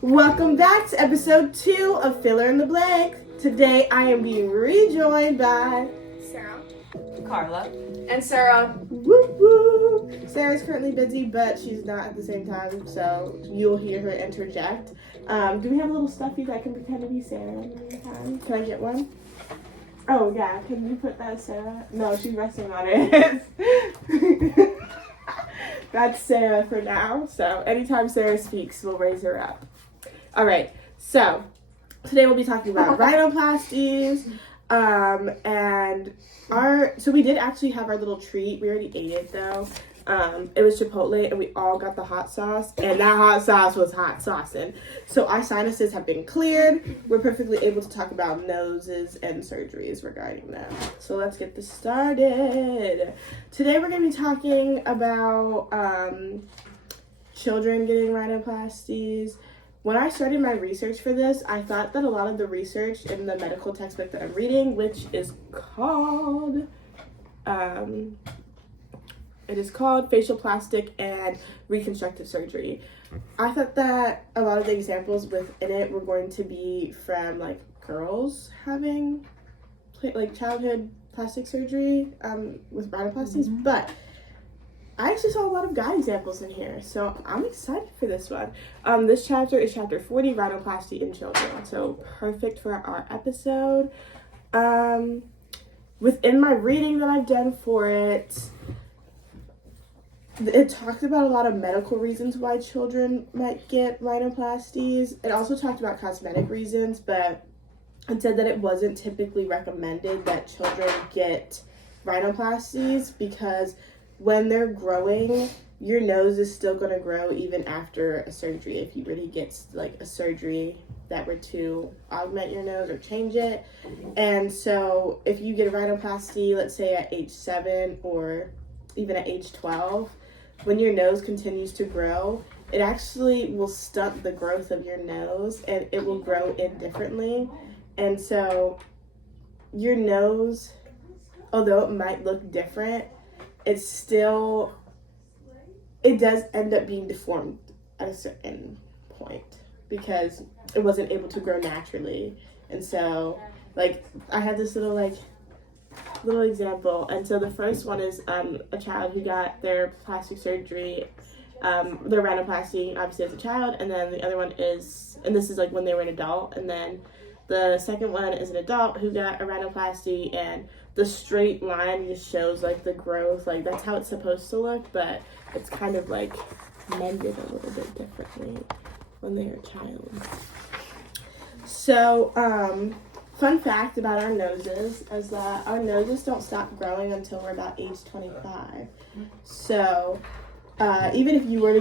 Welcome back to episode 2 of Filler in the Blank. Today I am being rejoined by Sara, Karla, and Sara. Woo woo. Sarah's currently busy, but she's not at the same time, so you'll hear her interject. Do we have a little stuffy that can pretend to be Sarah in the meantime? Can I get one? Oh yeah, can you put that Sarah? No, she's resting on it. That's Sarah for now, so anytime Sarah speaks, we'll raise her up. Alright, so today we'll be talking about rhinoplasties, so we did actually have our little treat. We already ate it though. It was Chipotle, and we all got the hot sauce, and that hot sauce was hot saucing. So our sinuses have been cleared. We're perfectly able to talk about noses and surgeries regarding them. So let's get this started. Today we're going to be talking about children getting rhinoplasties. When I started my research for this, I thought that a lot of the research in the medical textbook that I'm reading, which is called Facial Plastic and Reconstructive Surgery. I thought that a lot of the examples within it were going to be from like girls having like childhood plastic surgery with rhinoplasties, but I actually saw a lot of guy examples in here, so I'm excited for this one. This chapter is chapter 40, rhinoplasty in children, so perfect for our episode. Within my reading that I've done for it, it talked about a lot of medical reasons why children might get rhinoplasties. It also talked about cosmetic reasons, but it said that it wasn't typically recommended that children get rhinoplasties because when they're growing, your nose is still going to grow even after a surgery. If you really get like a surgery that were to augment your nose or change it. And so if you get a rhinoplasty, let's say at age 7 or even at age 12, when your nose continues to grow, it actually will stunt the growth of your nose and it will grow indifferently. And so your nose, although it might look different, it does end up being deformed at a certain point because it wasn't able to grow naturally. And so, like, I had this little example. And so the first one is a child who got their plastic surgery, their rhinoplasty, obviously as a child. And then the other one is, and this is like when they were an adult. And then the second one is an adult who got a rhinoplasty, and the straight line just shows like the growth, like that's how it's supposed to look, but it's kind of like mended a little bit differently when they're a child. So, fun fact about our noses is that our noses don't stop growing until we're about age 25. So, even if you were to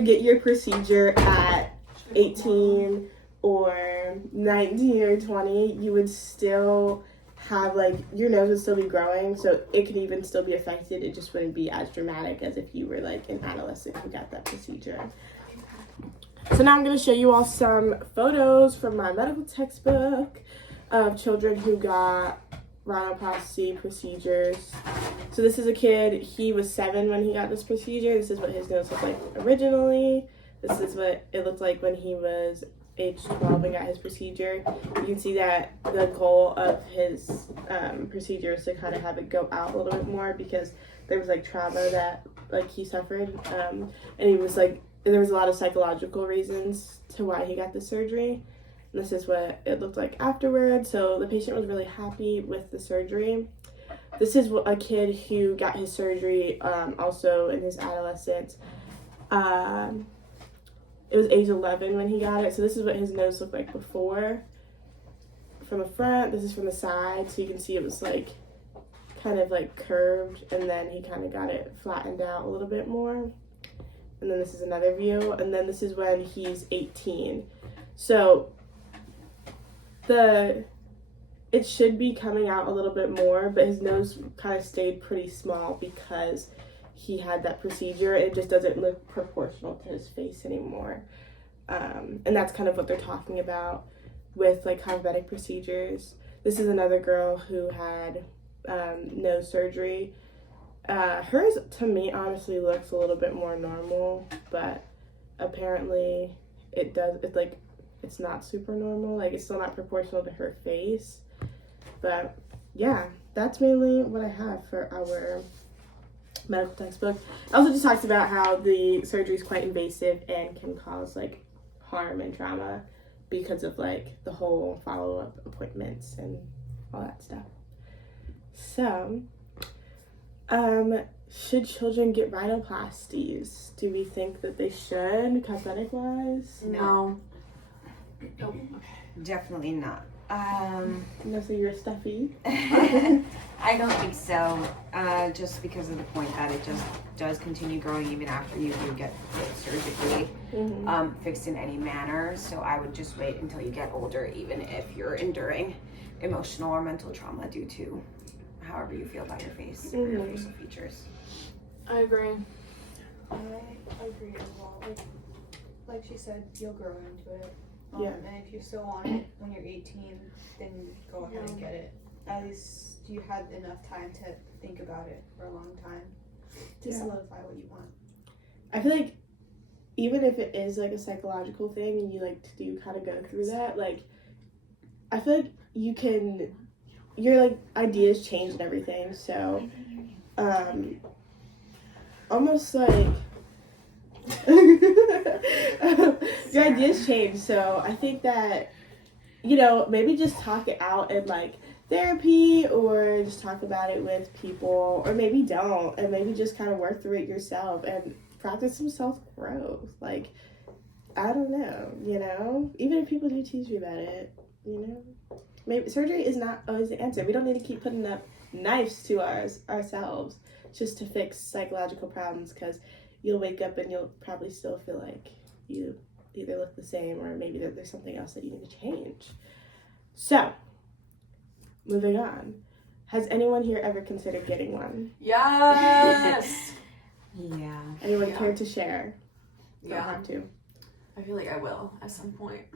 get your procedure at 18 or 19 or 20, you would still have like your nose would still be growing, so it could even still be affected. It just wouldn't be as dramatic as if you were like an adolescent who got that procedure. So now I'm going to show you all some photos from my medical textbook of children who got rhinoplasty procedures. So this is a kid, he was 7 when he got this procedure. This is what his nose looked like originally. This is what it looked like when he was age 12 and got his procedure. You can see that the goal of his procedure is to kind of have it go out a little bit more because there was like trauma that like he suffered, and he was like, there was a lot of psychological reasons to why he got the surgery. And this is what it looked like afterwards. So the patient was really happy with the surgery. This is a kid who got his surgery also in his adolescence. It was age 11 when he got it. So this is what his nose looked like before. From the front, this is from the side. So you can see it was like kind of like curved, and then he kind of got it flattened out a little bit more. And then this is another view, and then this is when he's 18. So it should be coming out a little bit more, but his nose kind of stayed pretty small because he had that procedure. It just doesn't look proportional to his face anymore. And that's kind of what they're talking about with like cosmetic procedures. This is another girl who had nose surgery. Hers, to me, honestly looks a little bit more normal, but apparently it's like, it's not super normal. Like, it's still not proportional to her face. But, yeah, that's mainly what I have for our medical textbook. It also just talks about how the surgery is quite invasive and can cause, like, harm and trauma because of, like, the whole follow-up appointments and all that stuff. So, should children get rhinoplasties? Do we think that they should, cosmetic-wise? No. Nope. Definitely not. No, so you're stuffy? I don't think so. Just because of the point that it just does continue growing even after you do get it surgically fixed in any manner. So I would just wait until you get older, even if you're enduring emotional or mental trauma due to however you feel about your face or your facial features. I agree. I agree as well. Like she said, you'll grow into it. Yeah. And if you still want it when you're 18, then go ahead and get it. At least you had enough time to think about it for a long time to solidify what you want. I feel like even if it is like a psychological thing and you like do kind of go through that, like I feel like your like ideas change and everything. So almost like your ideas change. So I think that, you know, maybe just talk it out in like therapy or just talk about it with people, or maybe don't, and maybe just kind of work through it yourself and practice some self-growth. Like, I don't know, you know, even if people do tease you about it, you know, maybe surgery is not always the answer. We don't need to keep putting up knives to ourselves just to fix psychological problems, because you'll wake up and you'll probably still feel like you either look the same or maybe there's something else that you need to change. So, moving on. Has anyone here ever considered getting one? Yes. Yeah. Anyone care to share? Don't Yeah. have to. I feel like I will at some point.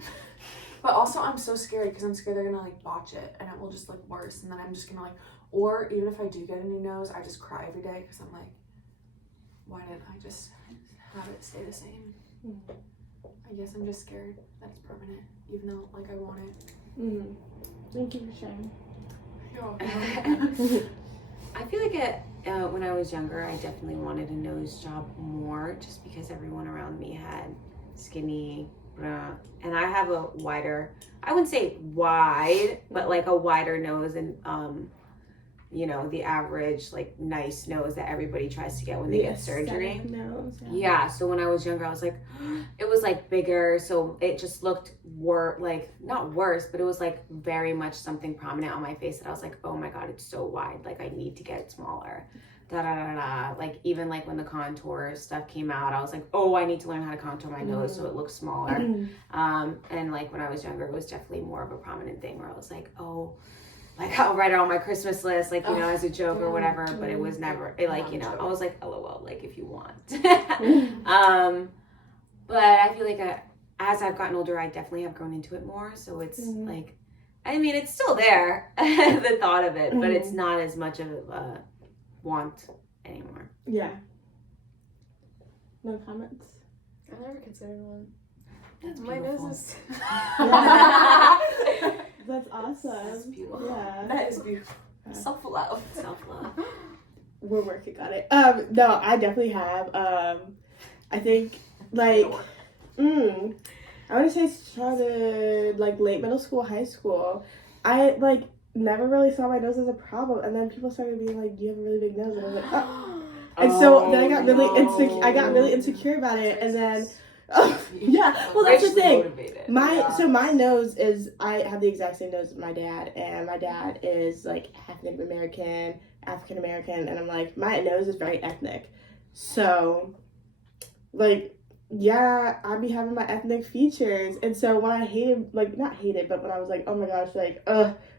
But also I'm so scared because I'm scared they're gonna like botch it and it will just look worse, and then I'm just gonna like, or even if I do get a new nose, I just cry every day because I'm like, why didn't I just have it stay the same? I guess I'm just scared that it's permanent, even though like I want it. Thank you for sharing. I feel like when I was younger, I definitely wanted a nose job more, just because everyone around me had skinny, and I have a wider, I wouldn't say wide, but like a wider nose, and you know, the average like nice nose that everybody tries to get when they get surgery. Nose, Yeah, so when I was younger, I was like, it was like bigger, so it just looked like not worse, but it was like very much something prominent on my face that I was like, oh my god, it's so wide, like I need to get it smaller. Like even like when the contour stuff came out, I was like, oh, I need to learn how to contour my nose so it looks smaller. And like when I was younger, it was definitely more of a prominent thing where I was like, oh, like I'll write it on my Christmas list, like, you know, as a joke or whatever, but it was never, like, you know, I was like, LOL, like, if you want. But I feel like as I've gotten older, I definitely have grown into it more, so it's like, I mean, it's still there, the thought of it, but it's not as much of a want anymore. Yeah. No comments? I've never considered one. That's My beautiful. nose is... That's awesome. That's beautiful. Yeah. That is beautiful. Self-love. Self-love. We're working on it. No, I definitely have. I think like I want to say started like late middle school, high school. I like never really saw my nose as a problem, and then people started being like, "You have a really big nose," and I was like, "Oh." And so then I got really insecure. I got really insecure about it, and then. Yeah, well that's the thing. Motivated. My nose is, I have the exact same nose as my dad, and my dad is like half Native American, African American, and I'm like, my nose is very ethnic. So like, yeah, I'd be having my ethnic features, and so when I hated, like not hated, but when I was like, oh my gosh, like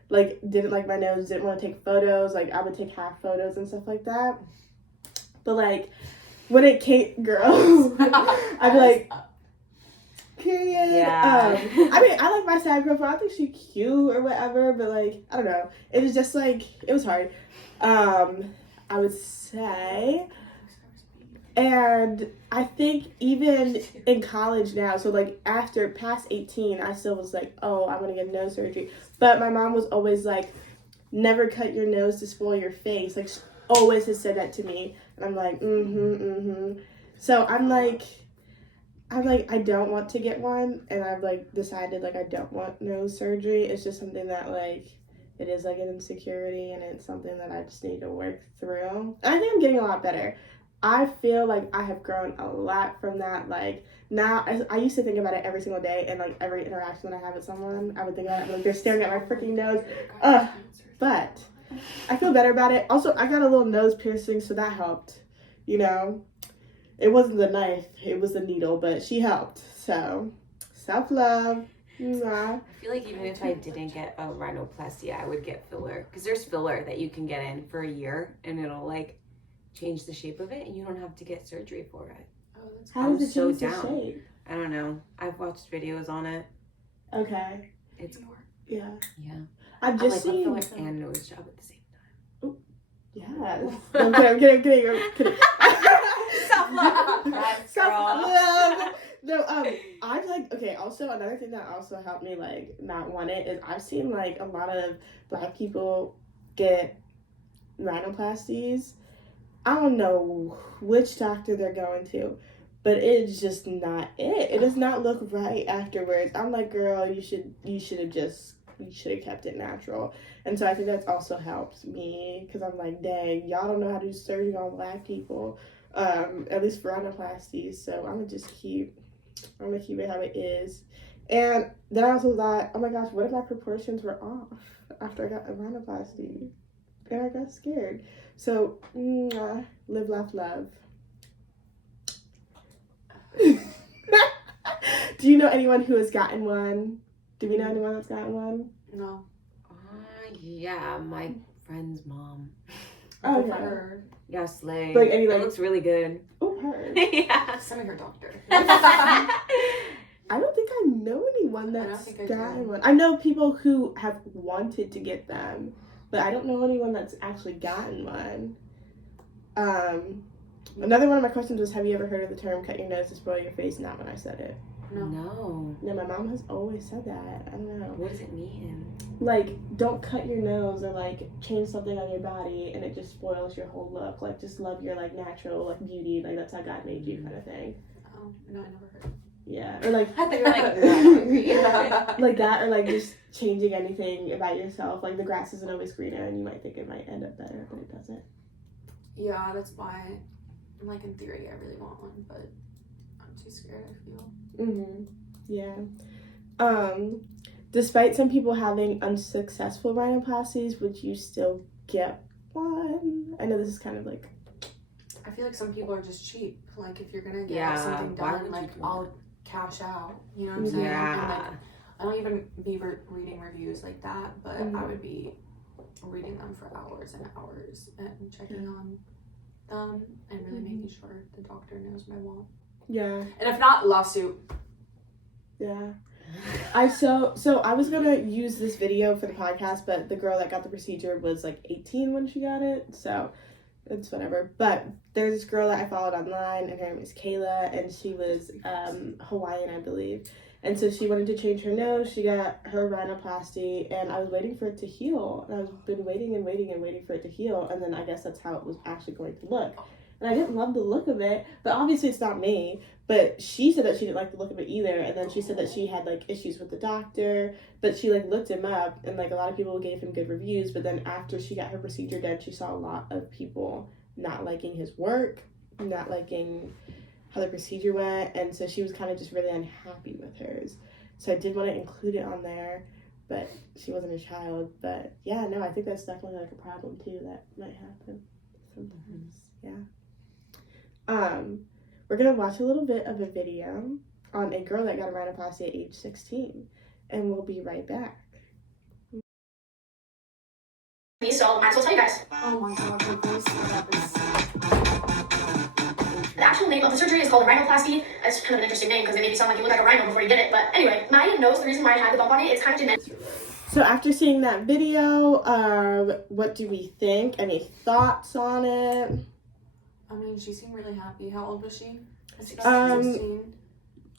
like didn't like my nose, didn't want to take photos, like I would take half photos and stuff like that. But like when it came, girl, I'd be like, period. Yeah. I mean, I like my side profile. I think she's cute or whatever, but like, I don't know. It was just like, it was hard. I would say And I think even in college now, so like after past 18, I still was like, oh, I want to get nose surgery. But my mom was always like, never cut your nose to spoil your face. Like, she always has said that to me. And I'm like, So I'm like, I don't want to get one. And I've like decided like I don't want nose surgery. It's just something that like, it is like an insecurity and it's something that I just need to work through. And I think I'm getting a lot better. I feel like I have grown a lot from that. Like now, I used to think about it every single day, and like every interaction that I have with someone, I would think about it like they're staring at my freaking nose. But I feel better about it. Also, I got a little nose piercing, so that helped. You know, it wasn't the knife; it was the needle, but she helped. So self-love. I feel like even if I didn't get a rhinoplasty, I would get filler, because there's filler that you can get in for a year, and it'll like change the shape of it, and you don't have to get surgery for it. Oh, that's How does it change the shape? I don't know. I've watched videos on it. Okay. It's yeah. I've just seen filler and nose job at the same time. Yeah. I'm kidding. Self-love. Self-love. No, I've like, okay, also another thing that also helped me like not want it is I've seen like a lot of Black people get rhinoplasties. I don't know which doctor they're going to, but it's just not it. It does not look right afterwards. I'm like, girl, you should have kept it natural. And so I think that's also helped me, because I'm like, dang, y'all don't know how to do surgery on Black people, at least for rhinoplasties. So I'm gonna keep it how it is. And then I also thought, oh my gosh, what if my proportions were off after I got a rhinoplasty? And I got scared. So, live, laugh, love. Do you know anyone who has gotten one? Do we know anyone that's gotten one? No. Yeah, my friend's mom. Oh, Good for yeah. her. Yeah, slay. Like, it looks really good. Oh, her. Yeah. Send me her doctor. I don't think I know anyone that's gotten one. I know people who have wanted to get them, but I don't know anyone that's actually gotten one. Another one of my questions was, have you ever heard of the term cut your nose to spoil your face? Not when I said it. No, my mom has always said that. I don't know. What does it mean? Like, don't cut your nose or like change something on your body and it just spoils your whole look. Like, just love your like natural like beauty. Like, that's how God made you, kind of thing. Oh, no, I never heard. Yeah, or like I think you're like like that, or like just changing anything about yourself. Like, the grass isn't always greener, and you might think it might end up better, but it doesn't. Yeah, that's why, like, in theory, I really want one, but I'm too scared, I feel. Yeah. Despite some people having unsuccessful rhinoplasties, would you still get one? I know this is kind of like, I feel like some people are just cheap. Like, if you're gonna get something done, like, I'll cash out. You know what I'm saying? Yeah. And, like, I don't even be reading reviews like that, but I would be reading them for hours and hours and checking on them and really making sure the doctor knows what I want. yeah. And if not, lawsuit. Yeah. So I was gonna use this video for the podcast, but the girl that got the procedure was like 18 when she got it, so it's whatever. But there's this girl that I followed online, and her name is Karla, and she was Hawaiian, I believe. And so she wanted to change her nose. She got her rhinoplasty, and I was waiting for it to heal. And I've been waiting for it to heal, and then I guess that's how it was actually going to look. And I didn't love the look of it, but obviously it's not me. But she said that she didn't like the look of it either, and then she said that she had like issues with the doctor, but she like looked him up, and like a lot of people gave him good reviews. But then after she got her procedure done, she saw a lot of people not liking his work, not liking how the procedure went, and so she was kind of just really unhappy with hers. So I did want to include it on there, but she wasn't a child. But yeah, no, I think that's definitely like a problem too that might happen sometimes. Yeah. We're gonna watch a little bit of a video on a girl that got a rhinoplasty at age 16, and we'll be right back. So might as well tell you guys. Oh my god, the voice setup is... The actual name of the surgery is called rhinoplasty. It's kind of an interesting name because they make you sound like you look like a rhino before you get it. But anyway, my nose, the reason why I had the bump on it is kind of genetic. So after seeing that video, what do we think? Any thoughts on it? I mean, she seemed really happy. How old was she? 16.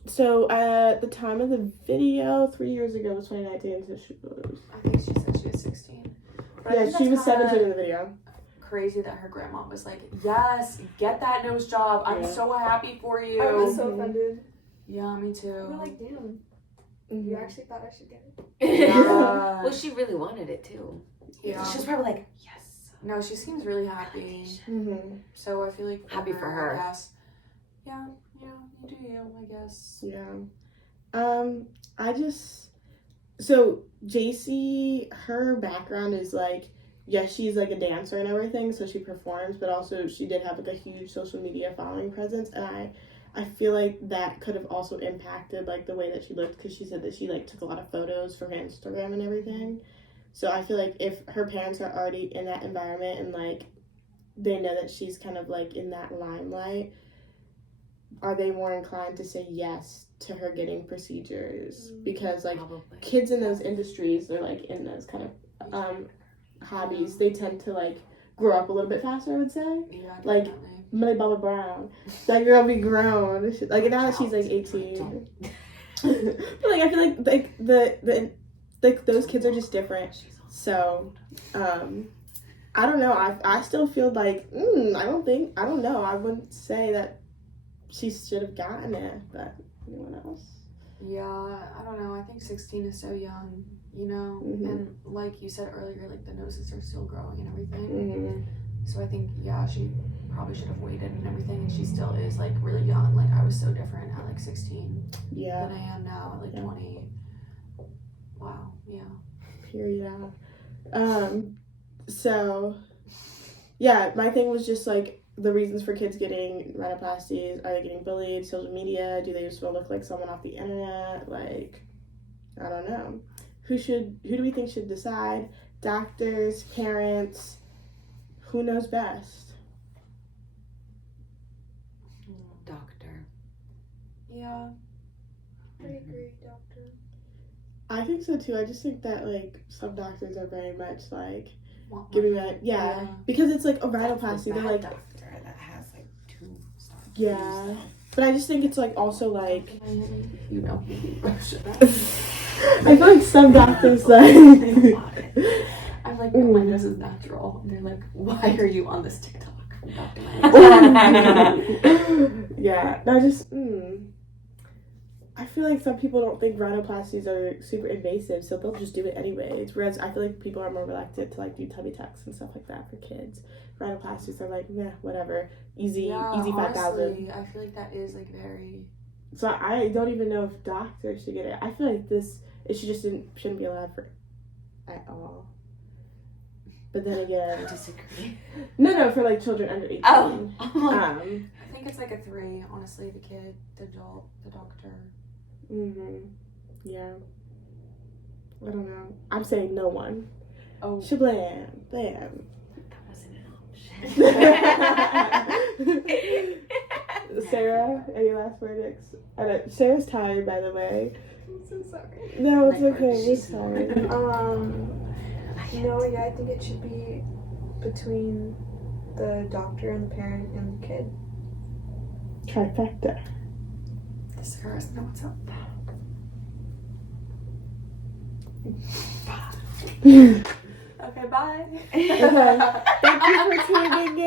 So at the time of the video, 3 years ago was 2019, so she was... I think she said she was 16. But I Yeah, think she was that's kinda 17 in the video. crazy that her grandma was like, yes, get that nose job. I'm so happy for you. I was so offended. Yeah, me We too. were like, damn, you actually thought I should get it? Yeah. Well, she really wanted it too. Yeah. She was probably like, yes. No, she seems really happy. So I feel like Happy for her. I guess. Yeah, you do you, I guess. Yeah. So Jaycee, her background is like, yes, she's like a dancer and everything, so she performs, but also she did have like a huge social media following presence, and I feel like that could have also impacted like the way that she looked, because she said that she like took a lot of photos for her Instagram and everything. So I feel like if her parents are already in that environment and like they know that she's kind of like in that limelight, are they more inclined to say yes to her getting procedures? Because like Probably. kids in those industries, they're like in those kind of hobbies, they tend to like grow up a little bit faster, I would say. Yeah, Like, definitely. Millie Bobby Brown, that girl be grown. Like now that she's like 18. But like I feel like the those kids are just different. So I don't know. I still feel like I don't know. I wouldn't say that she should have gotten it, but anyone else? Yeah, I don't know. I think 16 is so young, you know? And like you said earlier, like the noses are still growing and everything. So I think, yeah, she probably should have waited and everything. And she still is like really young. Like I was so different at like 16 Yeah. than I am now at like 20. Wow, yeah. Period. So, yeah, my thing was just like the reasons for kids getting rhinoplasties. Are they getting bullied? Social media? Do they just want to look like someone off the internet? Like, I don't know. Who do we think should decide? Doctors, parents? Who knows best? Doctor. Yeah. I agree, doctor. I think so too. I just think that like some doctors are very much like Want giving money. that, yeah, because it's like a rhinoplasty. They're like, doctor that has like 2 stars. yeah, but I just think it's like also like You know. I feel like some doctors like I'm like, my nose is natural. And they're like, why are you on this TikTok? yeah, no, just I feel like some people don't think rhinoplasties are super invasive, so they'll just do it anyways. Whereas I feel like people are more reluctant to like do tummy tucks and stuff like that for kids. Rhinoplasties are like, yeah, whatever, easy 5,000. Honestly, I feel like that is like very. So I don't even know if doctors should get it. I feel like shouldn't be allowed for at all. But then again, I disagree. no, for like children under 18. Oh, I'm like, I think it's like a 3, honestly. The kid, the adult, the doctor. Yeah. I don't know. I'm saying no one. Oh. Shablam. Bam. that wasn't an option. Sarah, any last verdicts? Sarah's tired, by the way. I'm so sorry. No, it's okay. We're tired. No, yeah, I think it should be between the doctor and the parent and the kid. Trifecta. Sarah, know what's up. Okay, bye. Okay. Thank you for tuning